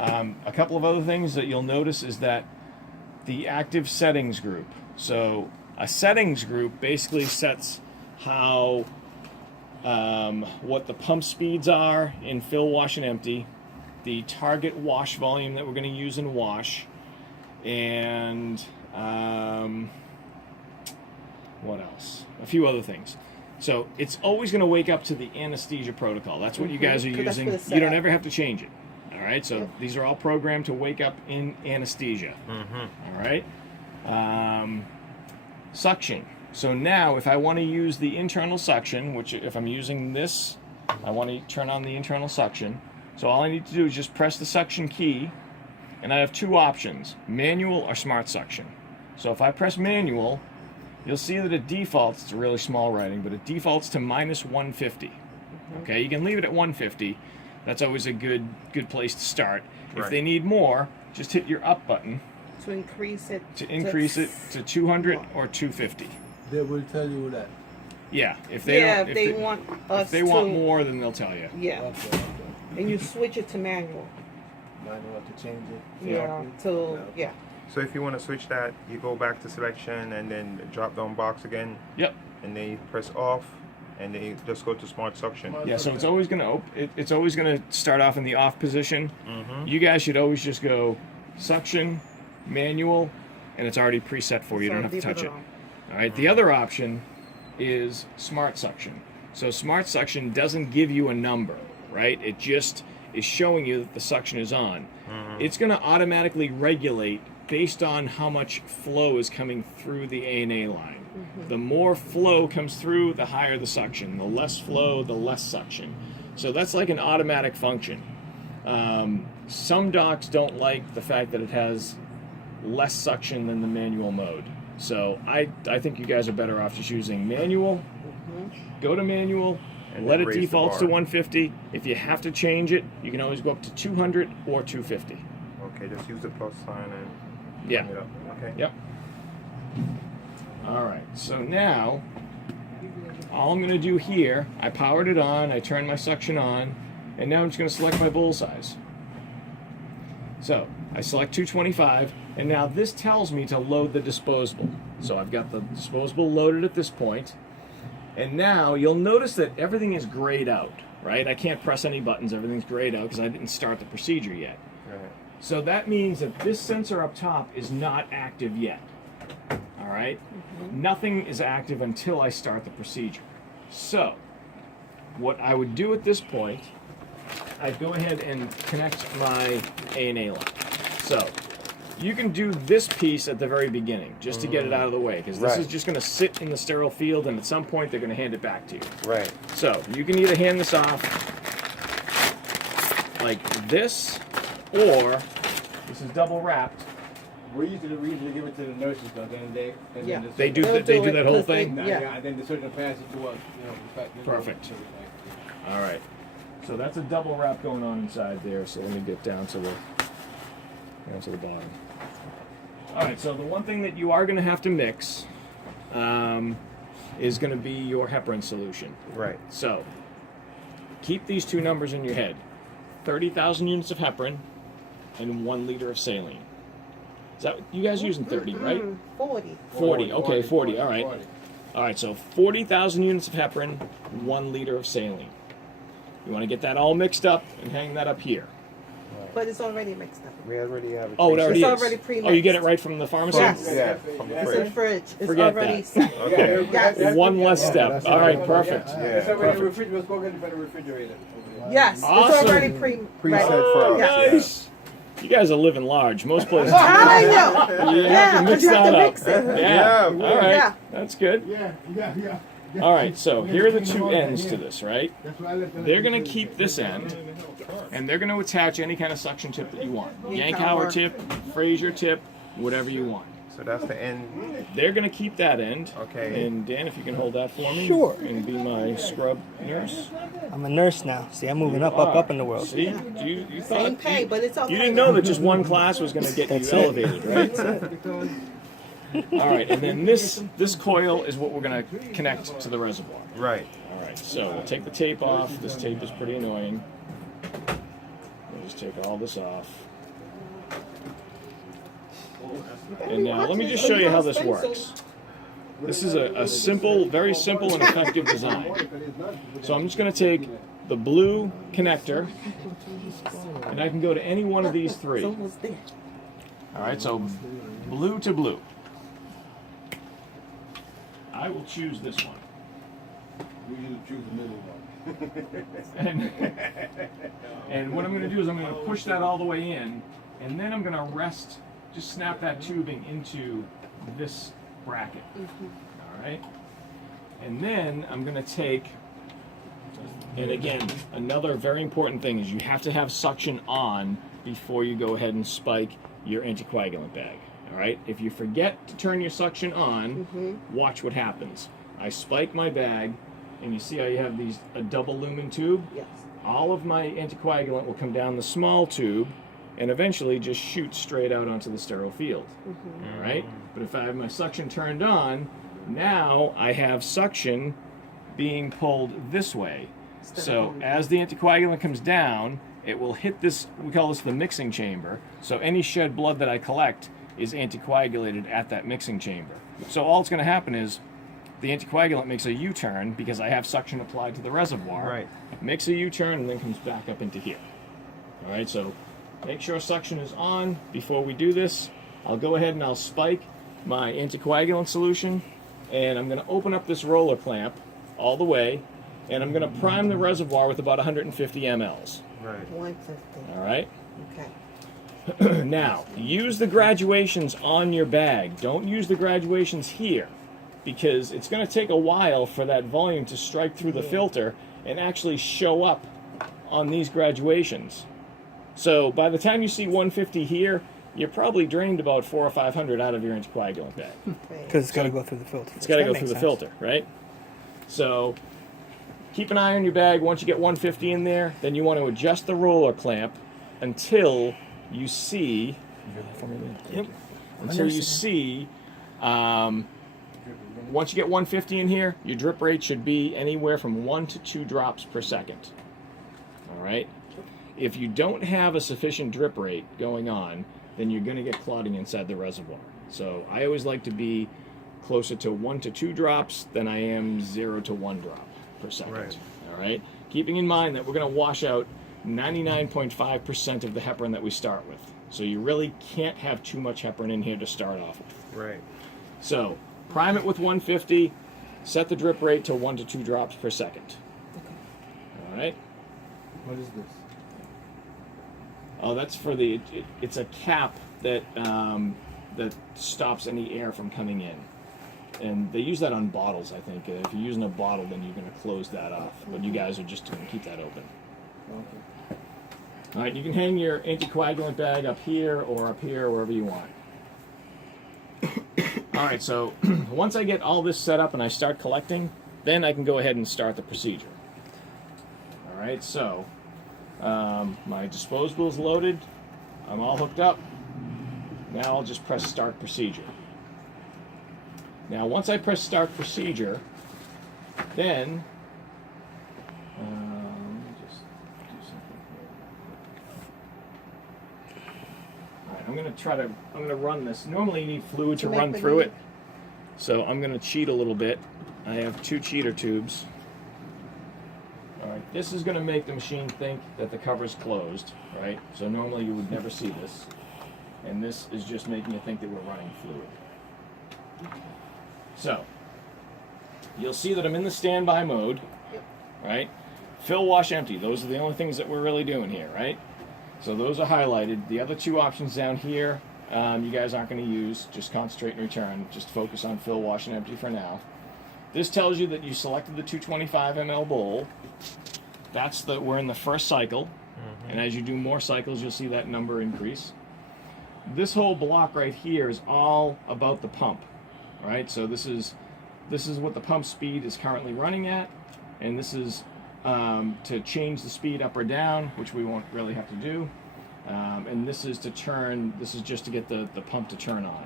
A couple of other things that you'll notice is that the active settings group. So a settings group basically sets how what the pump speeds are in fill, wash, and empty, the target wash volume that we're going to use in wash, and what else? A few other things. So it's always going to wake up to the anesthesia protocol. That's what you guys are using. You don't ever have to change it. All right. So these are all programmed to wake up in anesthesia. All right. Suction. So now, if I want to use the internal suction, which if I'm using this, I want to turn on the internal suction. So all I need to do is just press the suction key, and I have two options: manual or smart suction. So if I press manual, you'll see that it defaults, it's a really small writing, but it defaults to minus 150. Okay, you can leave it at 150. That's always a good place to start. Right. If they need more, just hit your up button to increase it to 200 or 250. They will tell you that. Yeah, if they want more, then they'll tell you. Yeah. Okay. And you switch it to manual. Manual to change it. Yeah. So if you want to switch that, you go back to selection and then the drop down box again. Yep. And then you press off, and then you just go to smart suction. Yeah, so it's always gonna it's always gonna start off in the off position. You guys should always just go suction, manual, and it's already preset for you. You don't have to touch it. All right. The other option is smart suction. So smart suction doesn't give you a number, right? It just is showing you that the suction is on. It's going to automatically regulate based on how much flow is coming through the ANA line. The more flow comes through, the higher the suction. The less flow, the less suction. So that's like an automatic function. Some docs don't like the fact that it has less suction than the manual mode. So I think you guys are better off just using manual. Go to manual, and let it default to 150. If you have to change it, you can always go up to 200 or 250. Okay, just use the plus sign and Yeah. bring it up. Okay. Yep. All right. So now, all I'm going to do here, I powered it on, I turned my suction on, and now I'm just going to select my bowl size. So I select 225, and now this tells me to load the disposable. So I've got the disposable loaded at this point, and now you'll notice that everything is grayed out, right? I can't press any buttons, everything's grayed out because I didn't start the procedure yet. Right. So that means that this sensor up top is not active yet. All right? Nothing is active until I start the procedure. So what I would do at this point, I'd go ahead and connect my ANA line. So you can do this piece at the very beginning just to get it out of the way, because this is just going to sit in the sterile field, and at some point they're going to hand it back to you. Right. So you can either hand this off like this, or this is double wrapped. We usually give it to the nurses, though. Then They do that whole thing. And then the surgeon passes it to us. Perfect. All right. So that's a double wrap going on inside there. So let me get down to the the bottom. All right. So the one thing that you are going to have to mix is going to be your heparin solution. Right. So keep these two numbers in your head: 30,000 units of heparin and 1 liter of saline. Is that you guys are using 30, right? 40. 40. Okay, 40. All right. All right. So 40,000 units of heparin, 1 liter of saline. You want to get that all mixed up and hang that up here. But it's already mixed up. We already have it. Oh, it already It's is. already pre-mixed. Oh, you get it right from the pharmacy? Yes. Yeah, from the It's fridge. in fridge. It's Forget already that. set. Okay. Yes. One less step. All right, perfect. Yeah. It's already in the refrigerator. Let's go get it from the refrigerator. Yes. Awesome. It's already Preset Oh, for us. Yeah. nice. You guys are living large. Most places. I know. You have to mix you have that to up. mix it. Yeah. All right. Yeah. That's good. Yeah. All right. So here are the two ends to this, right? That's why I let them- They're going to keep this end, and they're going to attach any kind of suction tip that you want. Yankower tip, Fraser tip, whatever you want. So that's the end. They're going to keep that end. Okay. And Dan, if you can hold that for me. Sure. And be my scrub nurse. I'm a nurse now. See, I'm moving up in the world. See, you thought Same pay, but it's okay. you didn't know that just one class was going to get That's you it. elevated, right? All right, and then this coil is what we're going to connect to the reservoir. Right. All right, so we'll take the tape off. This tape is pretty annoying. We'll just take all this off. And now let me just show you how this works. This is a simple, very simple and effective design. So I'm just going to take the blue connector, and I can go to any one of these three. All right, so blue to blue. I will choose this one. We usually choose the middle one. And what I'm going to do is I'm going to push that all the way in, and then I'm going to just snap that tubing into this bracket. All right? And then I'm going to take, and again, another very important thing is you have to have suction on before you go ahead and spike your anticoagulant bag. All right? If you forget to turn your suction on, watch what happens. I spike my bag, and you see how you have a double lumen tube? Yes. All of my anticoagulant will come down the small tube and eventually just shoot straight out onto the sterile field. All right? But if I have my suction turned on, now I have suction being pulled this way. So as the anticoagulant comes down, it will hit this, we call this the mixing chamber. So any shed blood that I collect is anticoagulated at that mixing chamber. So all that's going to happen is the anticoagulant makes a U-turn because I have suction applied to the reservoir. Right. Makes a U-turn and then comes back up into here. All right, so make sure suction is on before we do this. I'll go ahead and I'll spike my anticoagulant solution, and I'm going to open up this roller clamp all the way, and I'm going to prime the reservoir with about 150 mLs. Right. 150. All right. Okay. Now, use the graduations on your bag. Don't use the graduations here, because it's going to take a while for that volume to strike through the filter and actually show up on these graduations. So by the time you see 150 here, you're probably drained about 400 or 500 out of your anticoagulant bag. Because it's got to go through the filter. It's got to go through the filter, right? So keep an eye on your bag. Once you get 150 in there, then you want to adjust the roller clamp until you see. Yep. Until you see. Once you get 150 in here, your drip rate should be anywhere from 1 to 2 drops per second. All right? If you don't have a sufficient drip rate going on, then you're going to get clotting inside the reservoir. So I always like to be closer to 1 to 2 drops than I am 0 to 1 drop per second. Right. All right? Keeping in mind that we're going to wash out 99.5% of the heparin that we start with. So you really can't have too much heparin in here to start off with. Right. So prime it with 150, set the drip rate to 1 to 2 drops per second. All right? What is this? Oh, that's for it's a cap that that stops any air from coming in. And they use that on bottles, I think. If you're using a bottle, then you're going to close that off. But you guys are just going to keep that open. Okay. All right, you can hang your anticoagulant bag up here or wherever you want. All right, so once I get all this set up and I start collecting, then I can go ahead and start the procedure. All right, so my disposable is loaded. I'm all hooked up. Now I'll just press start procedure. Now once I press start procedure, then let me just do something here. All right, I'm gonna run this. Normally you need fluid to run through it, so I'm gonna cheat a little bit. I have 2 cheater tubes. All right, this is gonna make the machine think that the cover's closed, right? So normally you would never see this. And this is just making it think that we're running fluid. So, you'll see that I'm in the standby mode, right? Fill, wash, empty. Those are the only things that we're really doing here, right? So those are highlighted. The other 2 options down here, you guys aren't going to use. Just concentrate and return. Just focus on fill, wash, and empty for now. This tells you that you selected the 225 ml bowl. We're in the first cycle. And as you do more cycles, you'll see that number increase. This whole block right here is all about the pump, right? So this is what the pump speed is currently running at, and this is to change the speed up or down, which we won't really have to do. And this is to turn. This is just to get the pump to turn on.